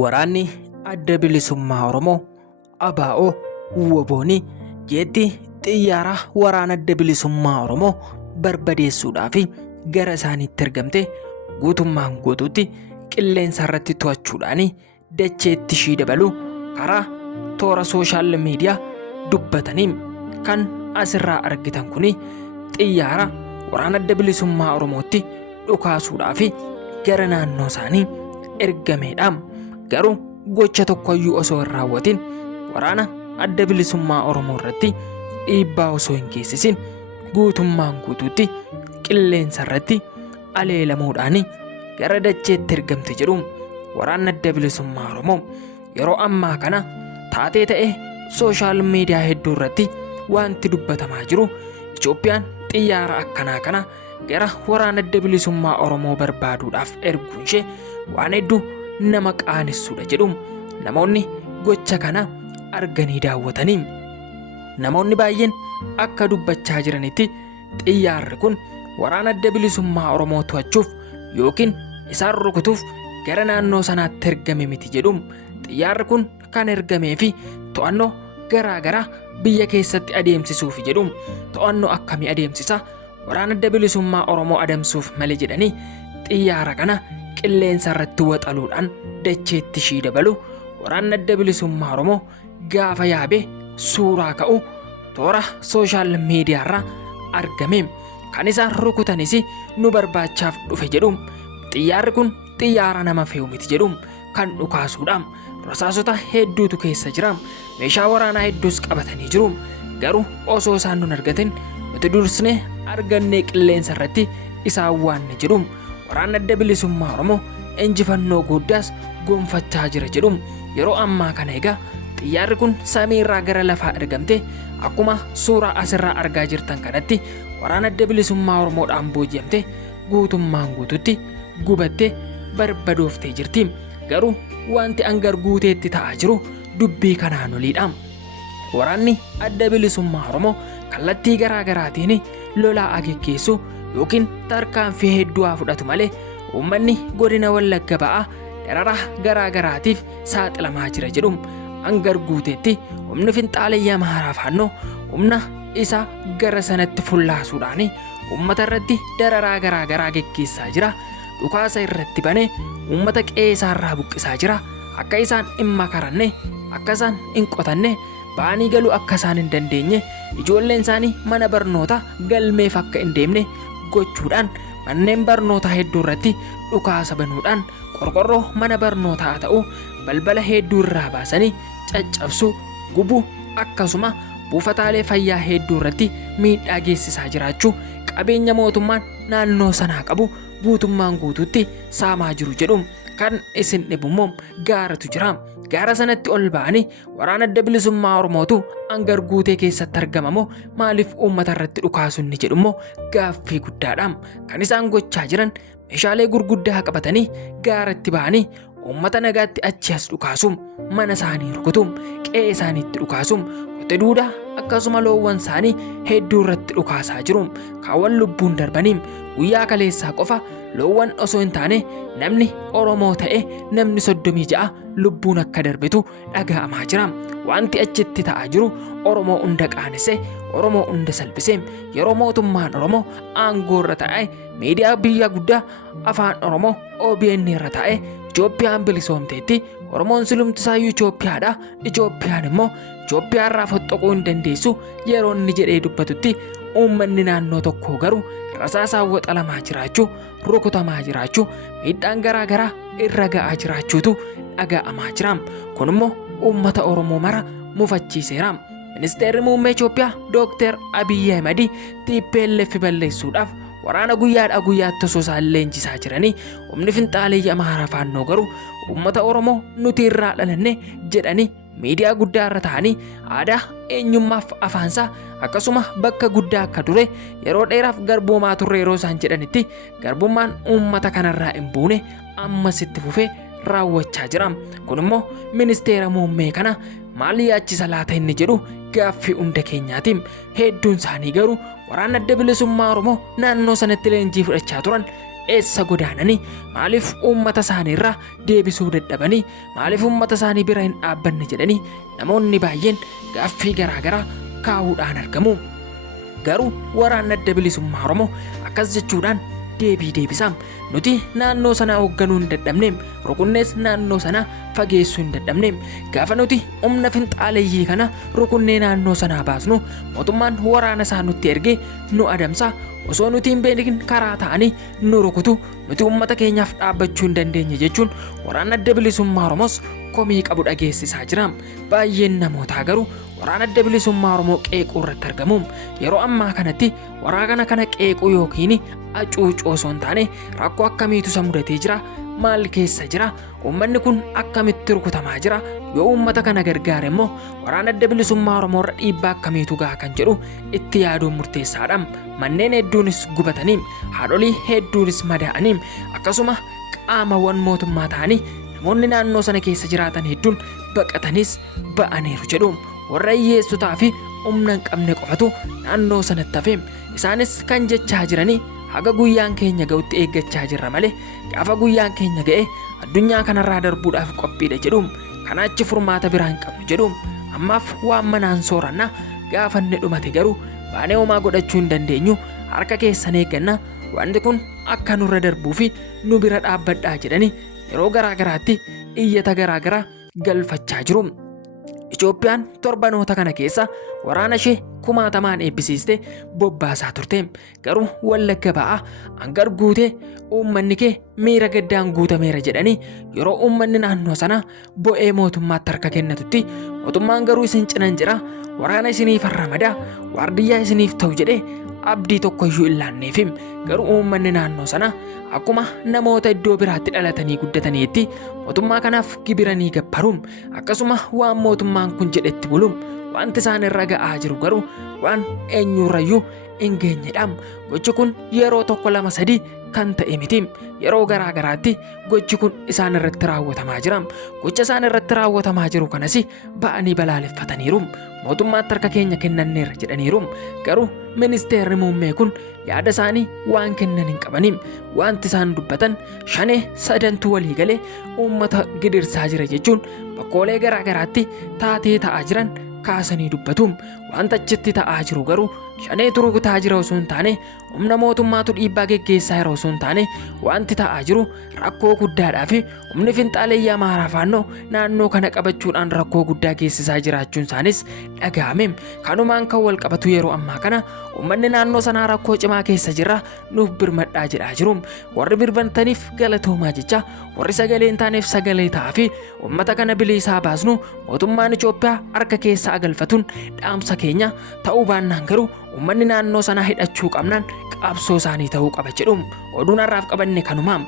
Waraanni adda bilisummaa Oromoo ABO WBO'n jeetti xiyyaara waraana adda bilisummaa Oromoo barbadeessuudhaaf gara isaaniitti ergamte guutummaan guutuutti qilleensa irratti to'achuudhaan dacheetti ishii dabalu karaa toora sooshaal miidiyaa dubbataniin kan asirraa argitan kun xiyyaara waraana adda bilisummaa Oromootti dhukaasuudhaaf gara naannoo isaanii ergameedha. Garuu gocha tokkoyyuu osoo hin raawwatin waraana adda bilisummaa Oromoo irratti dhiibbaa osoo hin geessisin guutummaan guutuutti qilleensa irratti aleelamuudhaan gara dacheetti ergamte jedhu waraanni adda bilisummaa Oromoo yeroo ammaa kana taatee ta'e sooshaal miidiyaa hedduu irratti wanti dubbatamaa jiru Itoophiyaan xiyyaara akkanaa kana gara waraana adda bilisummaa Oromoo barbaaduudhaaf erguun ishee waan hedduu nama qaanessuudha jedhu namoonni gocha kana arganii daawwatanii. Namoonni baay'een akka dubbachaa jiranitti xiyyaarri kun waraana adda bilisummaa Oromoo to'achuuf yookiin isaan rukutuuf gara naannoo sanaatti ergame miti jedhu. Xiyyaarri kun kan ergamee fi to'annoo garaa garaa biyya keessatti adeemsisuuf jedhu. To'annoo akkamii adeemsisa? Waraana adda bilisummaa Oromoo adamsuuf malee jedhanii xiyyaara kana qilleensa irratti waxaluudhaan dacheetti ishii dabalu. Waraanni adda bilisummaa Oromoo gaafa yaabee suuraa ka'u toora sooshaal miidiyaa irraa argame. Kan isaan rukutanis nu barbaachaaf dhufe jedhu. Xiyyaarri kun xiyyaara nama fe'u miti jedhu kan dhukaasuudha. Rasaasota hedduutu keessa jira. Meeshaa waraanaa hedduus qabatanii jiru. Garuu osoo isaan nun argatin nuti dursine argannee qilleensa irratti isaan waanne jedhu. Waraanni adda bilisummaa Oromoo injifannoo guddaas gonfachaa jira jedhu. Yeroo ammaa kana egaa xiyyaarri kun samii irraa gara lafaa ergamte akkuma suuraa asirraa argaa jirtan kanatti waraana adda bilisummaa Oromoodhaan booji'amte guutummaan guututti gubattee barbadooftee jirti. Garuu wanti angar guuteetti ta'aa jiru dubbii kanaan oliidha. Waraanni adda bilisummaa Oromoo kallattii garaa garaatiin lolaa geggeessu yookiin tarkaanfii hedduu haa fudhatu malee uummanni godina Wallagga Ba'aa dararaa garaa garaatiif saaxilamaa jira jedhu. Angar guuteetti humni finxaalayyaa Amaaraa Faannoo humna isaa gara sanatti fullaasuudhaan uummata irratti dararaa garaa garaa geggeessaa jira. Dhukaasa irratti banee uummata qe'ee irraa buqqisaa jira. Akka isaan hin makaranne, akka isaan hin qotanne, baanii galuu akka isaan hin dandeenye, ijoolleen isaanii mana barnootaa galmeef akka hin deemne gochuudhaan manneen barnootaa hedduu irratti dhukaasa banuudhaan qorqorroo mana barnootaa ta'u balbala hedduu irraa baasanii caccabsuu, gubuu akkasuma buufataalee fayyaa hedduu irratti miidhaa geessisaa jiraachuu qabeenya mootummaan naannoo sanaa qabu guutummaan guutuutti saamaa jiru jedhu. Kan isin dhibummoo gaaratu jira. Gaara sanatti ol ba'anii waraana adda bilisummaa Oromootu angar guutee keessatti argamamoo maaliif uummata irratti dhukaasu inni jedhummoo gaaffii guddaadha. Kan isaan gochaa jiran meeshaalee gurguddaa qabatanii gaaratti ba'anii uummata nagaatti achi as dhukaasu, mana isaanii rukutu, qe'ee isaaniitti dhukaasu, qote duudaa akkasuma loowwan isaanii hedduu irratti dhukaasaa jiru. Kaawwan lubbuun darbanii guyyaa kaleessaa qofa loowwan osoo hin taane namni Oromoo ta'e namni 36 lubbuun akka darbitu dhaga'amaa jira. Wanti achitti ta'aa jiru Oromoo hunda qaanesse, Oromoo hunda salphise. Yeroo mootummaan Oromoo aangoo irra taa'e miidiyaa biyya guddaa afaan Oromoo OBN irra taa'e Itoophiyaan bilisoomteetti Oromoon silumtisaayyuu Itoophiyaadha. Itoophiyaan immoo Itoophiyaa irraa foxxoquu hin dandeessu yeroo inni jedhee dubbatutti uummanni naannoo tokkoo garuu rasaasaan waxalamaa jiraachuu, rukutamaa jiraachuu, miidhaan garaa garaa irra ga'aa jiraachuutu dhaga'amaa jira. Kun immoo uummata Oromoo mara mufachiiseera. Ministeerri muummee Itoophiyaa Dr. Abiy Ahmed TPLF balleessuudhaaf waraana guyyaadhaa guyyaatti osoo isaan leenjisaa jiranii humni finxaalayyaa Amaaraa Faannoo garuu uummata Oromoo nuti irraa dhalanne jedhanii miidiyaa guddaa irra ta'anii aadaa eenyummaaf afaansaa akkasuma bakka guddaa akka ture yeroo dheeraaf garbummaa turre yeroo isaan jedhanitti garbummaan uummata kanarraa hin buune ammas itti fufee raawwachaa jira. Kun immoo ministeera muummee kana maal yaachisa laata inni jedhu gaaffii hunda keenyaati. Hedduun isaanii garuu waraana adda bilisummaa Oromoo naannoo sanatti leenjii fudhachaa turan eessa godaananii maaliif uummata isaanii irraa deebisuu dadhabanii maaliif uummata isaanii bira hin dhaabbanne jedhanii namoonni baay'een gaaffii garaagaraa kaa'uudhaan argamu. Garuu waraanni adda bilisummaa Oromoo akkas jechuudhaan deebii deebisaam. Nuti naannoo sanaa hoogganuu hin dadhabneem, rukunnees naannoo sanaa fageessuu hin dadhabneem. Gaafa nuti humna finxaaleeyyii kana rukunnee naannoo sanaa baasnu mootummaan waraana isaa nutti ergee nu adamsaa. Osoo nuti hin beekin karaa ta'anii nu rukutu, nuti uummata keenyaaf dhaabbachuu hin dandeenye jechuun waraanni adda bilisummaa Oromoos komii qabu dhageessisaa jira. Baay'een namootaa garuu waraana adda bilisummaa Oromoo qeequu irratti argamu. Yeroo ammaa kanatti waraana kana qeequu yookiin acuucuu osoo hin taane rakkoo akkamiitu isa mudatee jira? Maal keessa jira? Uummanni kun akkamitti rukutamaa jira? Yoo uummata kana gargaare immoo waraana adda bilisummaa Oromoo irra dhiibbaa akkamiitu gaha kan jedhu itti yaaduun murteessaadha. Manneen hedduunis gubatanii, haadholii hedduunis madaa'anii, akkasuma qaamawwan mootummaa ta'anii namoonni naannoo sana keessa jiraatan hedduun baqatanis ba'aniiru jedhu. Warra hiyyeessotaa fi humna hin qabne qofatu naannoo sanatti hafe. Isaanis kan jechaa jiranii haga guyyaan keenya ga'utti eeggachaa jirra malee gaafa guyyaan keenya ga'e addunyaa kanarraa darbuudhaaf qophiidha jedhu. Kanaachi furmaata biraa hin qabnu jedhu. Ammaaf waan manaan sooranna gaafa inni dhumate garuu baanee homaa godhachuu hin dandeenyu. Harka keessan eegganna. Wanti kun akka nurra darbuu fi nu bira dhaabbadhaa jedhanii yeroo garaagaraatti iyyata garaagaraa galfachaa jiru. Itoophiyaan torbanoota kana keessa waraana ishee kumaatamaan eebbisiiste bobbaasaa turte. Garuu Wallagga ba'aa hangar guutee uummanni kee miira gaddaan guutameera jedhanii yeroo uummanni naannoo sana bo'ee mootummaatti harka kennatutti mootummaan garuu isin cinan jira, waraana isiniif ramadaa, waardiyyaa isiniif ta'u jedhee abdii tokkoyyuu hin laanneefim. Garuu uummanni naannoo sana akkuma namoota iddoo biraatti dhalatanii guddataniitti mootummaa kanaaf gibiranii gabbaruum, akkasuma waan mootummaan kun jedhetti buluum. Wanti isaan irra ga'aa jiru garuu waan eenyurrayyuu hin geenyedhaam. Gochi kun yeroo tokko lama sadii kan ta'e miti. Yeroo garaagaraatti gochi kun isaan irratti raawwatamaa jira. Gocha isaan irratti raawwatamaa jiru kanas ba'anii balaaleffataniiru. Mootummaatti harka keenya kennanneerra jedhaniiru. Garuu ministeerri muummee kun yaada isaanii waan kennan hin qabanii. Wanti isaan dubbatan shanee sadantu walii galee uummata gidirsaa jira jechuun bakkoolee garaagaraatti taatee ta'aa jiran kaasanii dubbatu. Wanta achitti ta'aa jiru garuu shanee turukutaa jira osoo hin taane, humna mootummaatu dhiibbaa geggeessaa jira osoo hin taane, wanti ta'aa jiru rakkoo guddaadhaa fi humni finxaaleeyyii Amaaraa faannoo naannoo kana qabachuudhaan rakkoo guddaa geessisaa jiraachuun isaanis dhaga'ame. Kanumaan kan wal qabatu yeroo ammaa kana uummanni naannoo sanaa rakkoo cimaa keessa jirra, nuuf birmadhaa jedhaa jiru. Warri birmataniif galatoomaa jecha, warri sagalee hin taaneef sagalee ta'aa fi uummata kana bilisaa baasnu mootummaan Itoophiyaa harka keessa agalfatuun dhaamsa keenya ta'uu baannaan garuu uummanni naannoo sanaa hidhachuu qabnaan qabsoo isaanii ta'uu qaba jedhu. Oduun har'aaf qabanne kanumaam.